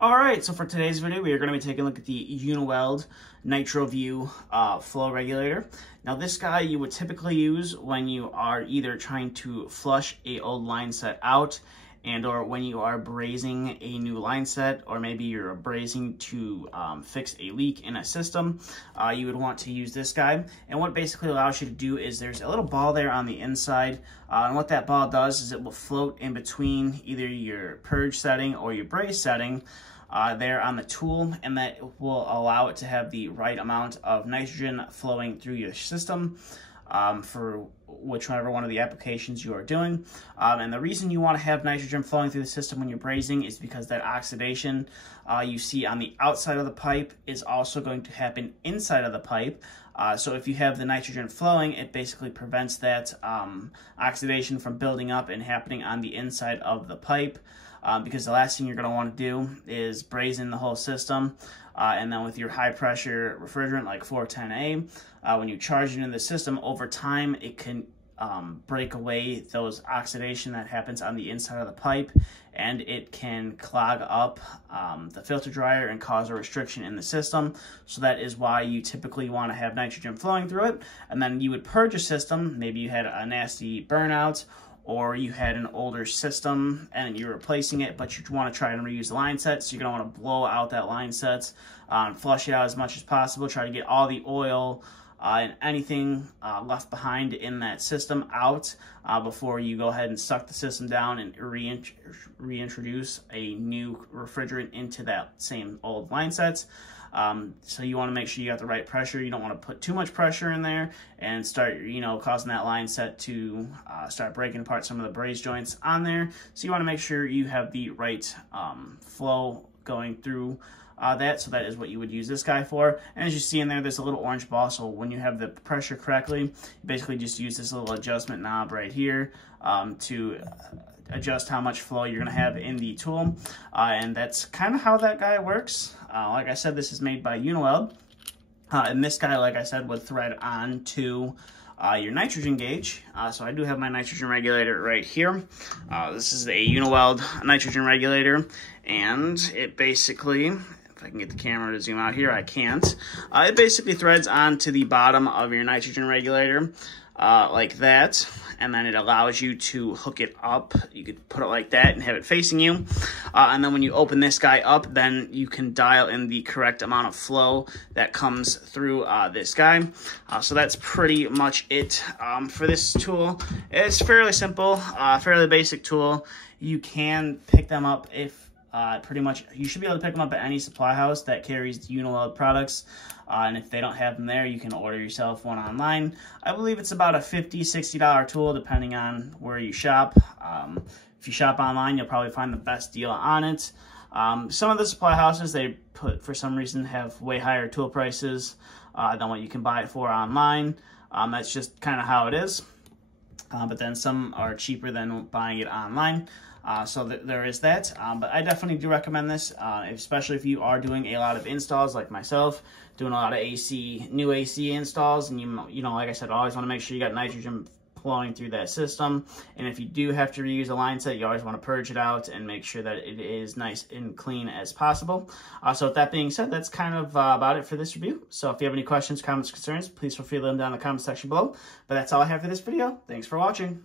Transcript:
All right, so for today's video, we are going to be taking a look at the Uniweld Nitro Vue flow regulator. Now, this guy you would typically use when you are either trying to flush a old line set out and or when you are brazing a new line set, or maybe you're brazing to fix a leak in a system. You would want to use this guy. And what it basically allows you to do is there's a little ball there on the inside. And what that ball does is it will float in between either your purge setting or your braze setting there on the tool, and that will allow it to have the right amount of nitrogen flowing through your system for whichever one of the applications you are doing. And the reason you want to have nitrogen flowing through the system when you're brazing is because that oxidation you see on the outside of the pipe is also going to happen inside of the pipe. So if you have the nitrogen flowing, it basically prevents that oxidation from building up and happening on the inside of the pipe. Because the last thing you're going to want to do is braze in the whole system. And then with your high pressure refrigerant like 410A, when you charge it in the system, over time it can break away those oxidation that happens on the inside of the pipe, and it can clog up the filter dryer and cause a restriction in the system. So that is why you typically want to have nitrogen flowing through it. And then you would purge a system. Maybe you had a nasty burnout, or you had an older system and you're replacing it, but you want to try and reuse the line set. So you're going to want to blow out that line set, flush it out as much as possible, try to get all the oil and anything left behind in that system out before you go ahead and suck the system down and reintroduce a new refrigerant into that same old line sets. So you want to make sure you got the right pressure. You don't want to put too much pressure in there and start, causing that line set to start breaking apart some of the braze joints on there. So you want to make sure you have the right flow going through that. So that is what you would use this guy for. And as you see in there, there's a little orange ball. So when you have the pressure correctly, you basically just use this little adjustment knob right here to adjust how much flow you're going to have in the tool. And that's kind of how that guy works. Like I said, this is made by Uniweld. And this guy, like I said, would thread on to your nitrogen gauge. So I do have my nitrogen regulator right here. This is a Uniweld nitrogen regulator, and it basically, if I can get the camera to zoom out here, I can't. It basically threads onto the bottom of your nitrogen regulator like that, and then it allows you to hook it up. You could put it like that and have it facing you, and then when you open this guy up, then you can dial in the correct amount of flow that comes through this guy. So that's pretty much it for this tool. It's fairly simple, fairly basic tool. You can pick them up if pretty much, you should be able to pick them up at any supply house that carries Uniweld products. And if they don't have them there, you can order yourself one online. I believe it's about a $50, $60 tool, depending on where you shop. If you shop online, you'll probably find the best deal on it. Some of the supply houses, for some reason, have way higher tool prices than what you can buy it for online. That's just kind of how it is. But then some are cheaper than buying it online. So there is that, but I definitely do recommend this, especially if you are doing a lot of installs like myself, doing a lot of new AC installs, and like I said, always want to make sure you got nitrogen flowing through that system. And if you do have to reuse a line set, you always want to purge it out and make sure that it is nice and clean as possible. So with that being said, that's kind of about it for this review. So if you have any questions, comments, concerns, please feel free to leave them down in the comment section below. But that's all I have for this video. Thanks for watching.